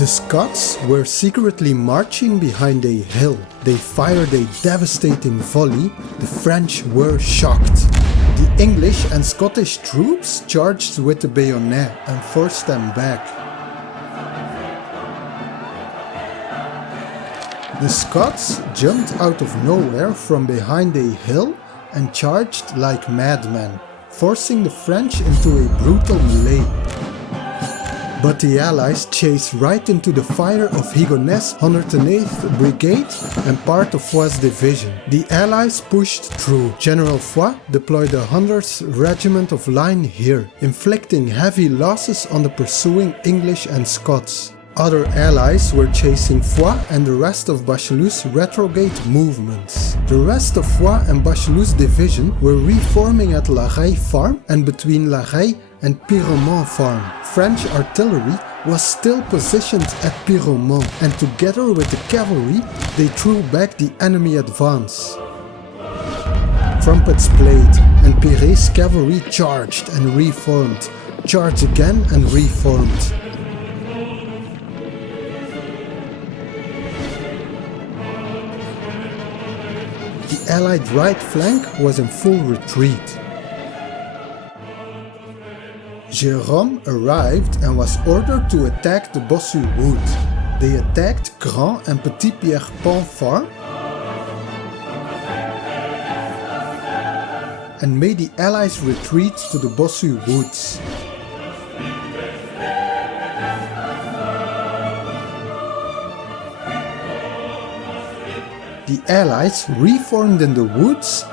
The Scots were secretly marching behind a hill. They fired a devastating volley. The French were shocked. The English and Scottish troops charged with the bayonet and forced them back. The Scots jumped out of nowhere from behind a hill and charged like madmen, forcing the French into a brutal melee. But the Allies chased right into the fire of Higonet's 108th Brigade and part of Foy's division. The Allies pushed through. General Foy deployed the 100th Regiment of Line here, inflicting heavy losses on the pursuing English and Scots. Other allies were chasing Foy and the rest of Bachelieu's retrograde movements. The rest of Foy and Bachelieu's division were reforming at La Reille Farm and between La Reille and Piremont Farm. French artillery was still positioned at Piremont, and together with the cavalry they threw back the enemy advance. Trumpets played and Piret's cavalry charged and reformed, charged again and reformed. The Allied right flank was in full retreat. Jérôme arrived and was ordered to attack the Bossu Wood. They attacked Grand and Petit Pierrepont Farm and made the Allies retreat to the Bossu Woods. The Allies reformed in the woods.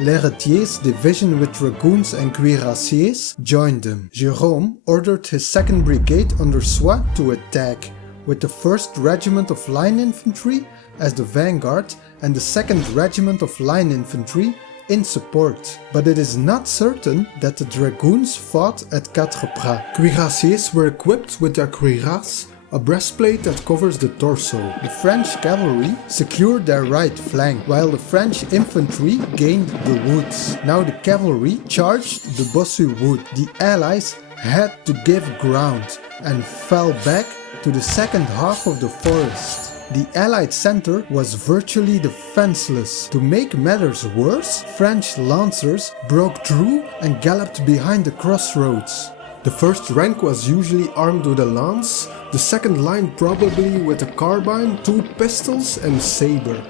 L'Héritiers' division with dragoons and cuirassiers joined them. Jérôme ordered his 2nd Brigade under Soye to attack, with the 1st Regiment of Line Infantry as the vanguard and the 2nd Regiment of Line Infantry in support. But it is not certain that the dragoons fought at Quatre Bras. Cuirassiers were equipped with their cuirass, a breastplate that covers the torso. The French cavalry secured their right flank, while the French infantry gained the woods. Now the cavalry charged the Bossu Wood. The Allies had to give ground and fell back to the second half of the forest. The Allied center was virtually defenseless. To make matters worse, French lancers broke through and galloped behind the crossroads. The first rank was usually armed with a lance, the second line probably with a carbine, 2 pistols and saber.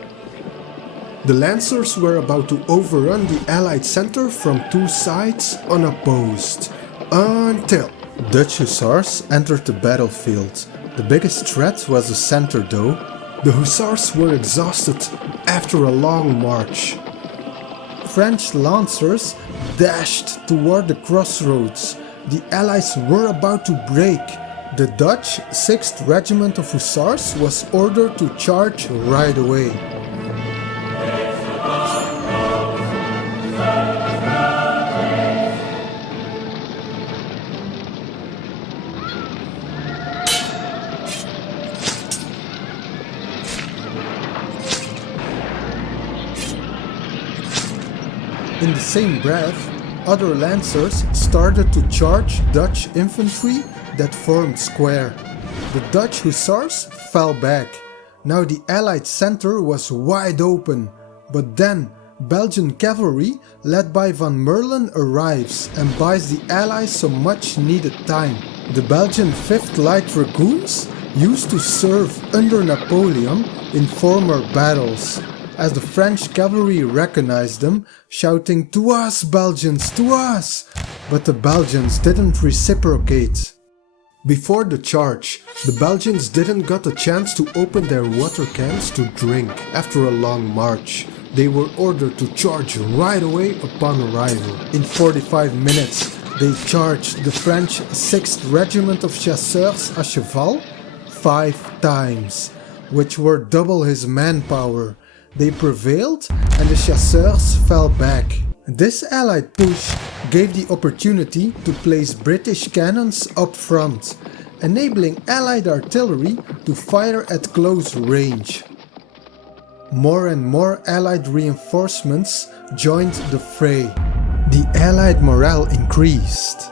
The lancers were about to overrun the Allied center from 2 sides unopposed, until Dutch hussars entered the battlefield. The biggest threat was the center though. The hussars were exhausted after a long march. French lancers dashed toward the crossroads. The Allies were about to break. The Dutch 6th Regiment of Hussars was ordered to charge right away. In the same breath, other lancers started to charge Dutch infantry that formed square. The Dutch hussars fell back. Now the Allied center was wide open, but then Belgian cavalry led by Van Merlen arrives and buys the Allies some much needed time. The Belgian 5th Light Dragoons used to serve under Napoleon in former battles, as the French cavalry recognized them, shouting, "To us, Belgians, to us!" But the Belgians didn't reciprocate. Before the charge, the Belgians didn't get a chance to open their water cans to drink. After a long march, they were ordered to charge right away upon arrival. In 45 minutes, they charged the French 6th Regiment of Chasseurs à Cheval 5 times, which were double his manpower. They prevailed and the chasseurs fell back. This Allied push gave the opportunity to place British cannons up front, enabling Allied artillery to fire at close range. More and more Allied reinforcements joined the fray. The Allied morale increased.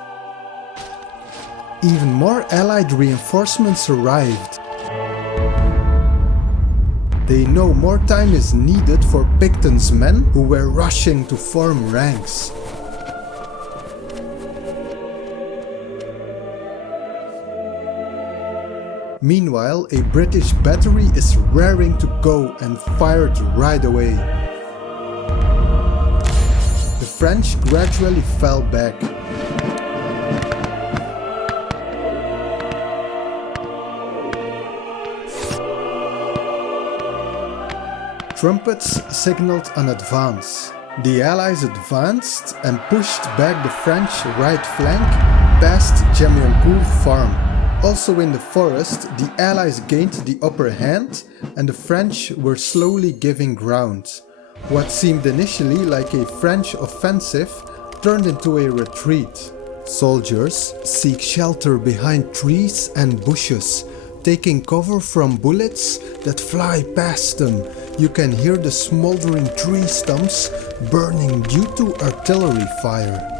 even more Allied reinforcements arrived. They know more time is needed for Picton's men who were rushing to form ranks. Meanwhile, a British battery is raring to go and fired right away. The French gradually fell back. Trumpets signaled an advance. The Allies advanced and pushed back the French right flank past Gemiancourt farm. Also in the forest, the Allies gained the upper hand and the French were slowly giving ground. What seemed initially like a French offensive turned into a retreat. Soldiers seek shelter behind trees and bushes, taking cover from bullets that fly past them. You can hear the smoldering tree stumps burning due to artillery fire.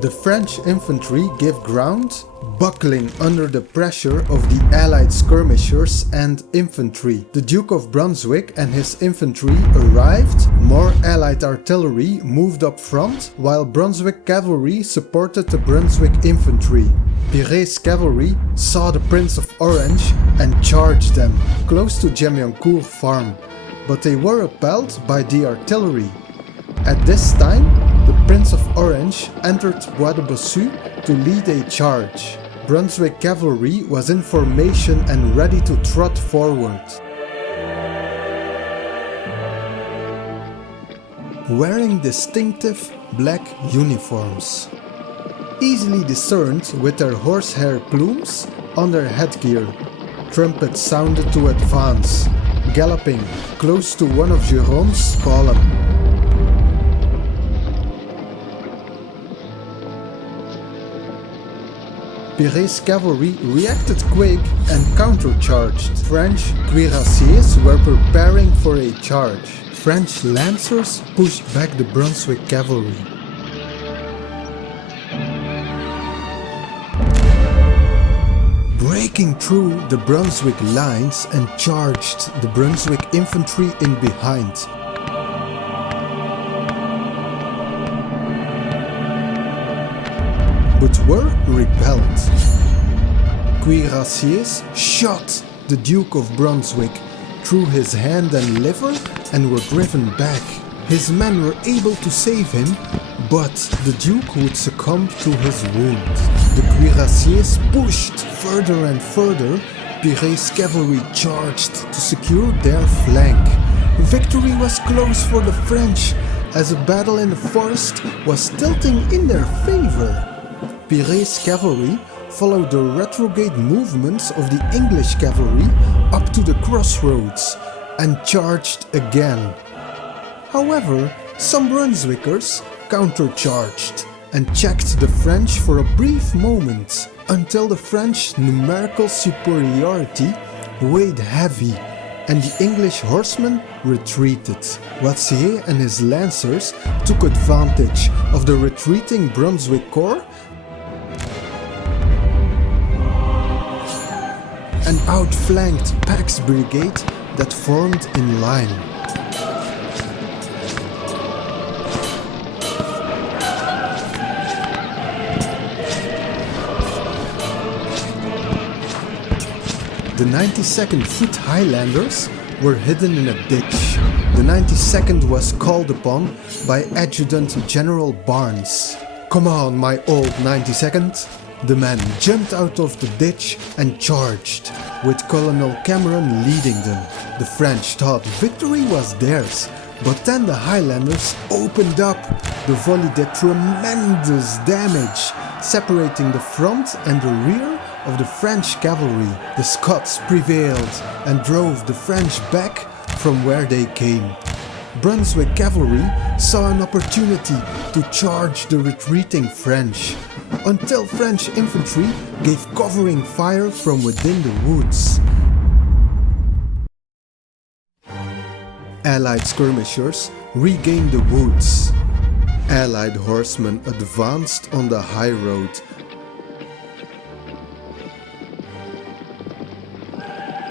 The French infantry give ground, buckling under the pressure of the Allied skirmishers and infantry. The Duke of Brunswick and his infantry arrived, more Allied artillery moved up front, while Brunswick cavalry supported the Brunswick infantry. Pire's cavalry saw the Prince of Orange and charged them, close to Gemiancourt farm, but they were repelled by the artillery. At this time, the Prince of Orange entered Bois de Bossu to lead a charge. Brunswick cavalry was in formation and ready to trot forward. Wearing distinctive black uniforms, easily discerned with their horsehair plumes on their headgear. Trumpets sounded to advance, galloping close to one of Jérôme's column. Pire's cavalry reacted quick and countercharged. French cuirassiers were preparing for a charge. French lancers pushed back the Brunswick cavalry. Breaking through the Brunswick lines and charged the Brunswick infantry in behind. But were repelled. Cuirassiers shot the Duke of Brunswick through his hand and liver and were driven back. His men were able to save him, but the Duke would succumb to his wound. The cuirassiers pushed further and further. Pire's cavalry charged to secure their flank. Victory was close for the French, as a battle in the forest was tilting in their favor. Pire's cavalry followed the retrograde movements of the English cavalry up to the crossroads and charged again. However, some Brunswickers countercharged and checked the French for a brief moment until the French numerical superiority weighed heavy and the English horsemen retreated. Wassier and his lancers took advantage of the retreating Brunswick corps and outflanked Pack's brigade that formed in line. The 92nd Foot Highlanders were hidden in a ditch. The 92nd was called upon by Adjutant General Barnes. "Come on, my old 92nd!" The men jumped out of the ditch and charged, with Colonel Cameron leading them. The French thought victory was theirs, but then the Highlanders opened up. The volley did tremendous damage, separating the front and the rear of the French cavalry. The Scots prevailed and drove the French back from where they came. Brunswick cavalry saw an opportunity to charge the retreating French, until French infantry gave covering fire from within the woods. Allied skirmishers regained the woods. Allied horsemen advanced on the high road,